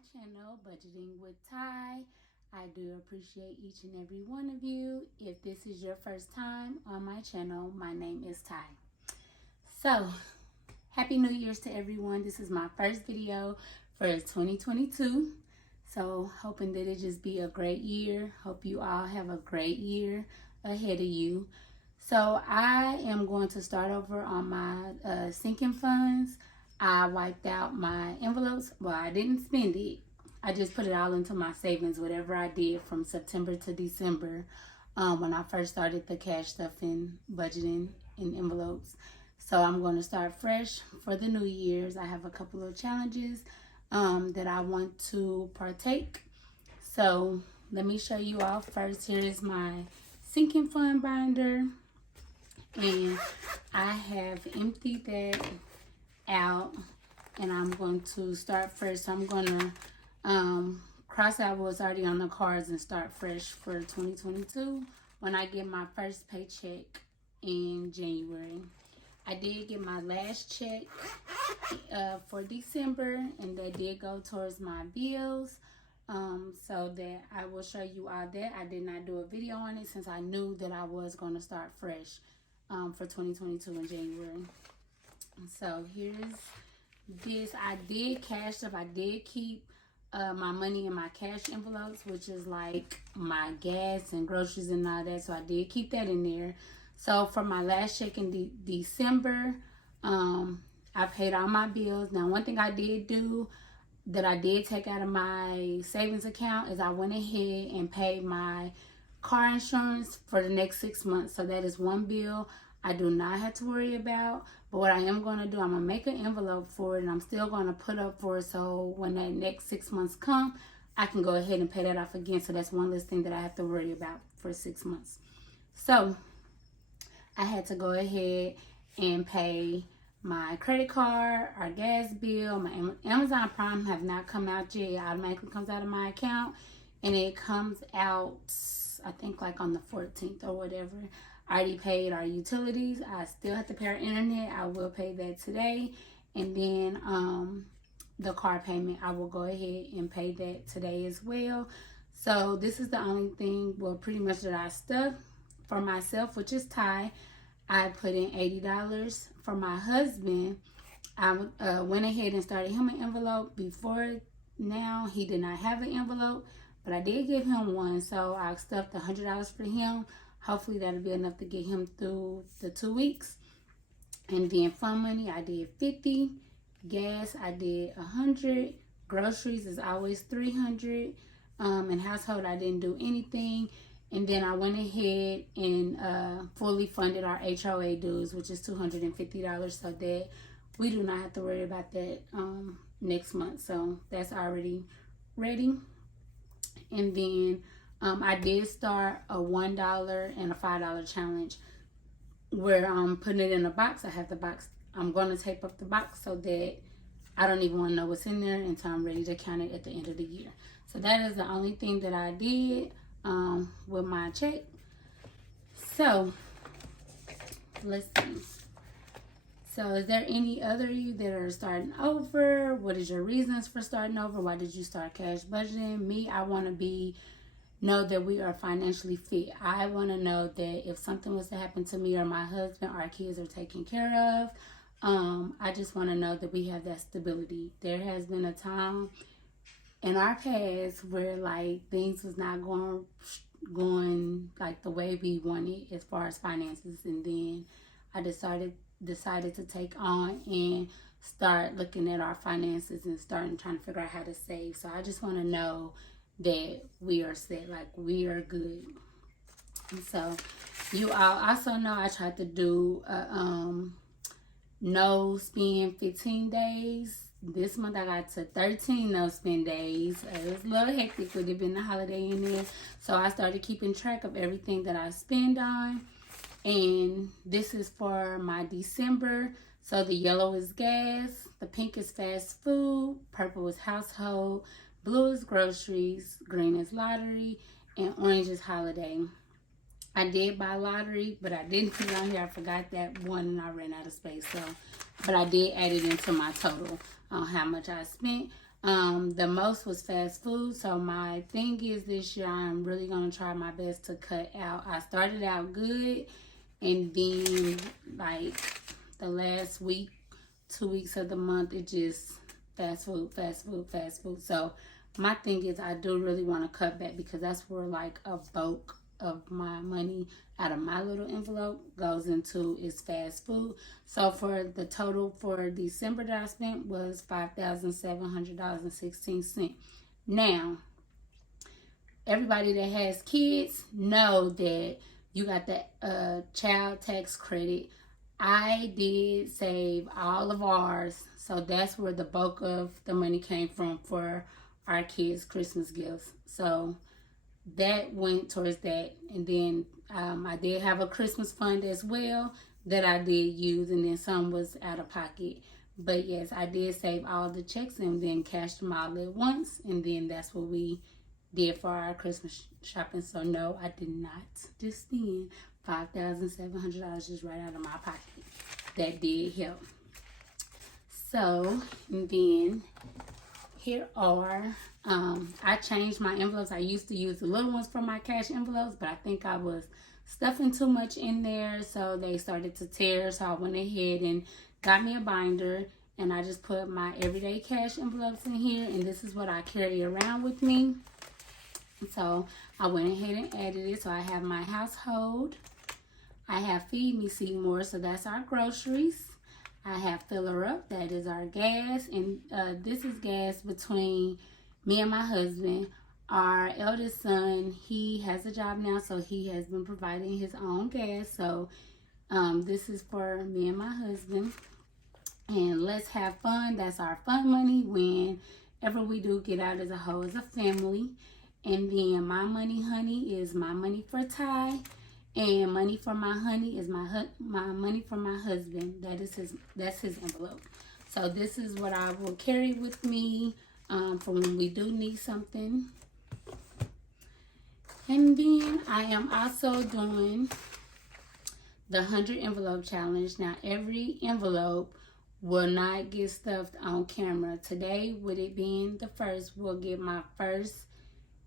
channel, Budgeting with Ty. I do appreciate each and every one of you. If this is your first time on my channel, my name is Ty. So, Happy New Year's to everyone. This is my first video for 2022. So, hoping that it just be a great year. Hope you all have a great year ahead of you. So, I am going to start over on my sinking funds. I wiped out my envelopes. Well, I didn't spend it. I just put it all into my savings, whatever I did from September to December when I first started the cash stuff and budgeting in envelopes. So I'm going to start fresh for the New Year's. I have a couple of challenges that I want to partake. So let me show you all first. Here is my sinking fund binder. And I have emptied that out, and I'm going to start fresh. So I'm going to cross out what's already on the cards and start fresh for 2022 when I get my first paycheck in January. I did get my last check for December, and that did go towards my bills, so that I will show you all that. I did not do a video on it since I knew that I was going to start fresh for 2022 in January. So here's this. I did cash up. I did keep my money in my cash envelopes, which is like my gas and groceries and all that. So I did keep that in there. So for my last check in December, I paid all my bills. Now, one thing I did do that I did take out of my savings account is I went ahead and paid my car insurance for the next 6 months. So that is one bill I do not have to worry about. But what I am going to do, I'm going to make an envelope for it, and I'm still going to put up for it, so when that next 6 months come, I can go ahead and pay that off again. So that's one less thing that I have to worry about for 6 months. So I had to go ahead and pay my credit card, our gas bill. My Amazon Prime have not come out yet. It automatically comes out of my account, and it comes out, I think, like on the 14th or whatever. I already paid our utilities. I still have to pay our internet. I will pay that today. And then the car payment, I will go ahead and pay that today as well. So this is the only thing, well, pretty much that I stuck for myself, which is Ty. I put in $80. For my husband, I went ahead and started him an envelope. Before now, he did not have an envelope, but I did give him one. So I stuffed $100 for him. Hopefully that'll be enough to get him through the 2 weeks. And then fund money, I did 50. Gas, I did 100. Groceries is always 300. And household, I didn't do anything. And then I went ahead and fully funded our HOA dues, which is $250, so that we do not have to worry about that next month. So that's already ready. And then I did start a $1 and a $5 challenge where I'm putting it in a box. I have the box. I'm going to tape up the box so that I don't even want to know what's in there until I'm ready to count it at the end of the year. So that is the only thing that I did with my check. So let's see. So is there any other of you that are starting over? What is your reasons for starting over? Why did you start cash budgeting? Me, I want to know that we are financially fit. I want to know that if something was to happen to me or my husband, our kids are taken care of. I just want to know that we have that stability. There has been a time in our past where like things was not going like the way we wanted as far as finances, and then I decided to take on and start looking at our finances and trying to figure out how to save. So I just want to know that we are set, like we are good. And so you all also know I tried to do no spend 15 days. This month I got to 13 no spend days. It was a little hectic with it being the holiday in there. So I started keeping track of everything that I spend on. And this is for my December. So the yellow is gas, the pink is fast food, purple is household, blue is groceries, green is lottery, and orange is holiday. I did buy lottery, but I didn't put it on here. I forgot that one and I ran out of space. So, but I did add it into my total on how much I spent. The most was fast food. So my thing is this year I'm really going to try my best to cut out. I started out good, and then like the last week, 2 weeks of the month, it just fast food, fast food, fast food. So my thing is I do really want to cut back, because that's where like a bulk of my money out of my little envelope goes into is fast food. So for the total for December that I spent was $5,700.16. Now, everybody that has kids know that you got the child tax credit. I did save all of ours, so that's where the bulk of the money came from for our kids' Christmas gifts. So that went towards that. And then I did have a Christmas fund as well that I did use, and then some was out of pocket. But yes, I did save all the checks and then cashed them all at once, and then that's what we did for our Christmas shopping. So no, I did not just spend $5,700 just right out of my pocket. That did help. So, and then here are, I changed my envelopes. I used to use the little ones for my cash envelopes, but I think I was stuffing too much in there, so they started to tear. So I went ahead and got me a binder, and I just put my everyday cash envelopes in here, and this is what I carry around with me. So I went ahead and added it. So I have my household. I have Feed Me Seymour, so that's our groceries. I have Fill Her Up, that is our gas, and this is gas between me and my husband. Our eldest son, he has a job now, so he has been providing his own gas. So this is for me and my husband. And Let's Have Fun, that's our fun money whenever we do get out as a whole as a family. And then My Money Honey is my money for Ty. And Money for My Honey is my money for my husband. That's his envelope. So this is what I will carry with me for when we do need something. And then I am also doing the 100 envelope challenge. Now every envelope will not get stuffed on camera. Today, with it being the first, we'll get my first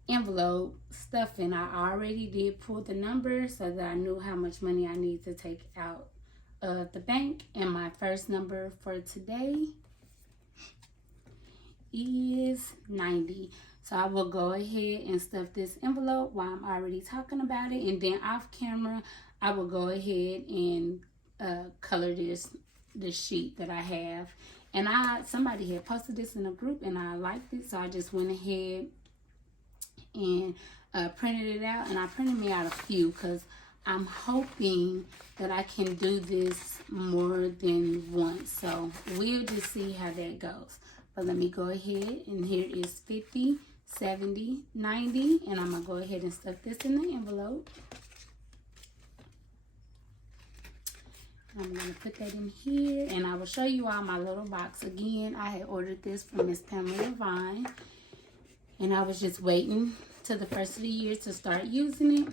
envelope stuffing. I already did pull the number so that I knew how much money I need to take out of the bank. And my first number for today is 90. So I will go ahead and stuff this envelope while I'm already talking about it. And then off camera, I will go ahead and color this sheet that I have. And somebody had posted this in a group and I liked it, so I just went ahead and printed it out. And I printed me out a few because I'm hoping that I can do this more than once. So we'll just see how that goes. But let me go ahead, and here is 50, 70, 90, and I'm going to go ahead and stuff this in the envelope. I'm going to put that in here, and I will show you all my little box. Again, I had ordered this from Miss Pamela Vine, and I was just waiting till the first of the year to start using it.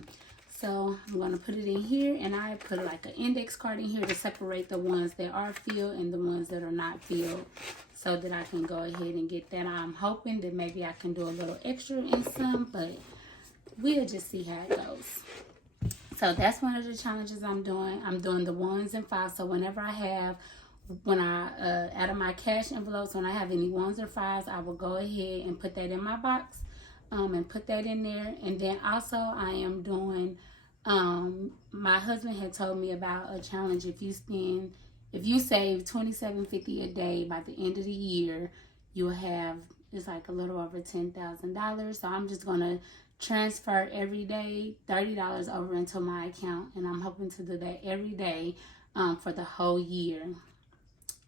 So I'm going to put it in here, and I put like an index card in here to separate the ones that are filled and the ones that are not filled, so that I can go ahead and get that. I'm hoping that maybe I can do a little extra in some, but we'll just see how it goes. So that's one of the challenges I'm doing. I'm doing the 1s and 5s. So whenever I have, out of my cash envelopes, when I have any 1s or 5s, I will go ahead and put that in my box and put that in there. And then also I am doing, my husband had told me about a challenge. If you save $27.50 a day by the end of the year, you'll have, it's like a little over $10,000. So I'm just going to transfer every day $30 over into my account, and I'm hoping to do that every day for the whole year.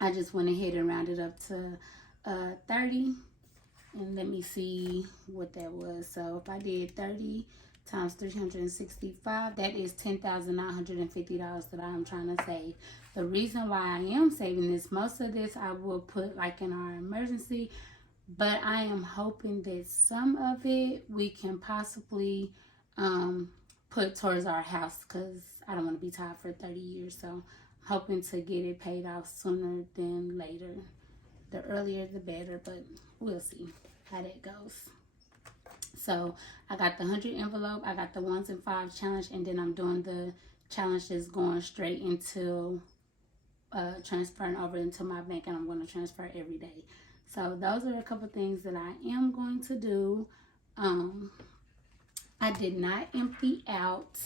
I just went ahead and rounded up to 30, and let me see what that was. So if I did 30 times 365, that is $10,950 that I'm trying to save. The reason why I am saving this, most of this I will put like in our emergency, but I am hoping that some of it we can possibly put towards our house, because I don't want to be tied for 30 years. So I'm hoping to get it paid off sooner than later. The earlier the better, but we'll see how that goes. So I got the 100 envelope, I got the 1s and 5s challenge, and then I'm doing the challenge that's going straight into transferring over into my bank, and I'm going to transfer every day. So those are a couple things that I am going to do. I did not empty out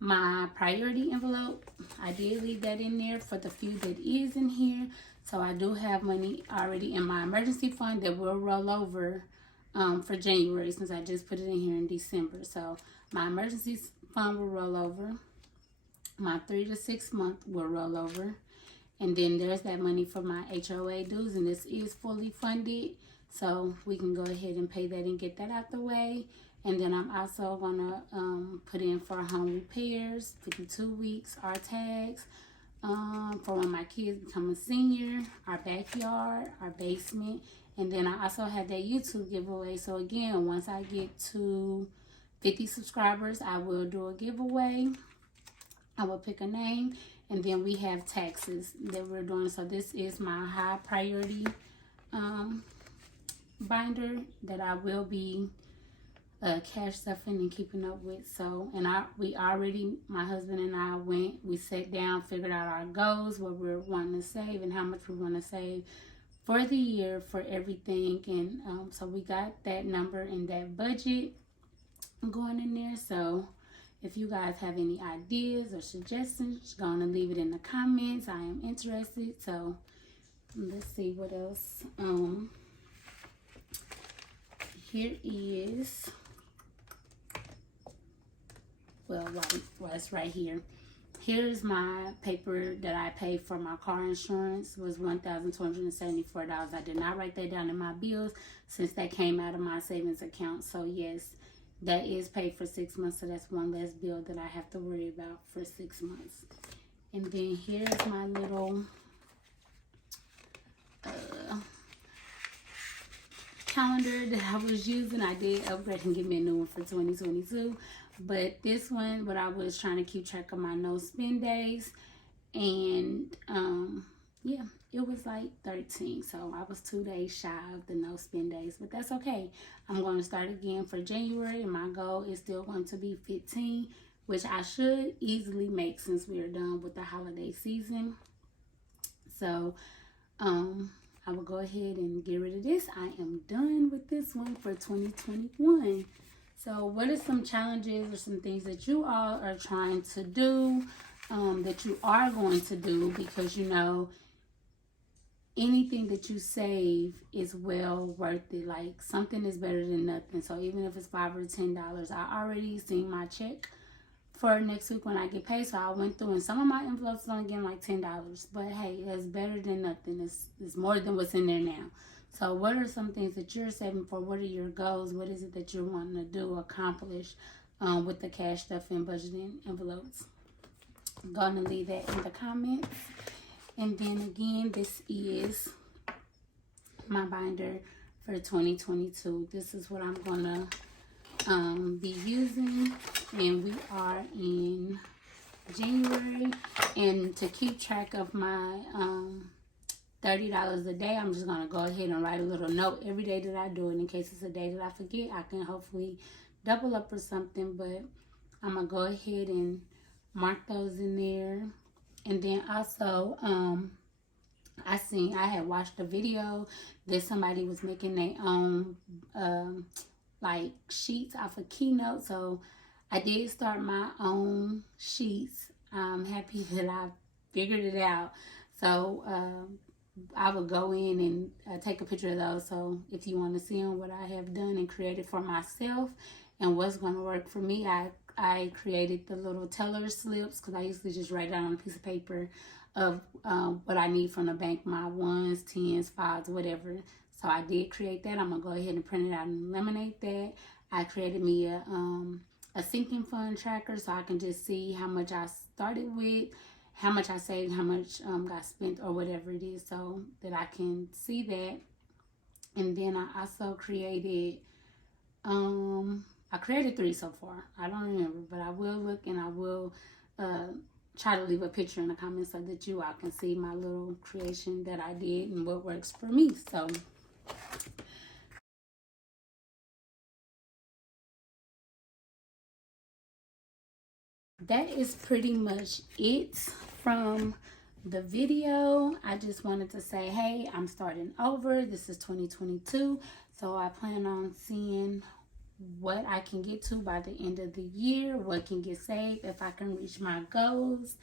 my priority envelope. I did leave that in there for the few that is in here. So I do have money already in my emergency fund that will roll over for January, since I just put it in here in December. So my emergency fund will roll over. My 3 to 6 month will roll over. And then there's that money for my HOA dues, and this is fully funded. So we can go ahead and pay that and get that out the way. And then I'm also going to put in for home repairs, 52 weeks, our tags, for when my kids become a senior, our backyard, our basement. And then I also have that YouTube giveaway. So again, once I get to 50 subscribers, I will do a giveaway. I will pick a name. And then we have taxes that we're doing. So this is my high priority binder that I will be cash stuffing and keeping up with. So, and my husband and I we sat down, figured out our goals, what we're wanting to save and how much we want to save for the year for everything. And so we got that number and that budget going in there. So if you guys have any ideas or suggestions, go on and leave it in the comments. I am interested. So let's see what else. Here is, well, it's right here. Here's my paper that I paid for my car insurance. It was $1,274. I did not write that down in my bills since that came out of my savings account. So yes, that is paid for 6 months. So that's one less bill that I have to worry about for 6 months. And then here's my little calendar that I was using. I did upgrade and give me a new one for 2022. But this one, what I was trying to keep track of my no spend days. And yeah, it was like 13. So I was 2 days shy of the no spend days. But that's okay. I'm going to start again for January. And my goal is still going to be 15, which I should easily make since we are done with the holiday season. So I will go ahead and get rid of this. I am done with this one for 2021. So what are some challenges or some things that you all are trying to do, that you are going to do? Because, you know, anything that you save is well worth it. Like, something is better than nothing. So even if it's $5 or $10, I already seen my check for next week when I get paid. So I went through, and some of my envelopes only getting like $10. But hey, it's better than nothing. It's more than what's in there now. So what are some things that you're saving for? What are your goals? What is it that you're wanting to do, accomplish with the cash stuff and budgeting envelopes? I'm going to leave that in the comments. And then again, this is my binder for 2022. This is what I'm going to be using. And we are in January. And to keep track of my $30 a day, I'm just going to go ahead and write a little note every day that I do it. In case it's a day that I forget, I can hopefully double up or something. But I'm going to go ahead and mark those in there. And then also, I had watched a video that somebody was making their own like sheets off of Keynote. So I did start my own sheets. I'm happy that I figured it out. So I will go in and take a picture of those. So if you want to see what I have done and created for myself and what's going to work for me, I created the little teller slips, because I usually just write down on a piece of paper of what I need from the bank, my 1s, 10s, 5s, whatever. So I did create that. I'm going to go ahead and print it out and laminate that. I created me a sinking fund tracker, so I can just see how much I started with, how much I saved, how much got spent, or whatever it is, so that I can see that. And then I also created, I created 3 so far. I don't remember, but I will look and I will try to leave a picture in the comments so that you all can see my little creation that I did and what works for me. So that is pretty much it from the video. I just wanted to say, hey, I'm starting over. This is 2022, so I plan on seeing what I can get to by the end of the year, what can get saved, if I can reach my goals.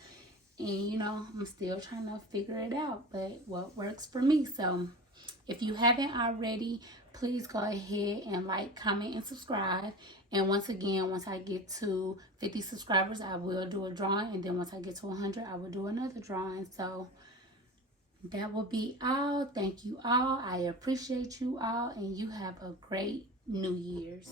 And you know, I'm still trying to figure it out, but what works for me. So if you haven't already, please go ahead and like, comment, and subscribe. And once again, once I get to 50 subscribers, I will do a drawing. And then once I get to 100, I will do another drawing. So that will be all. Thank you all. I appreciate you all. And you have a great New Year's.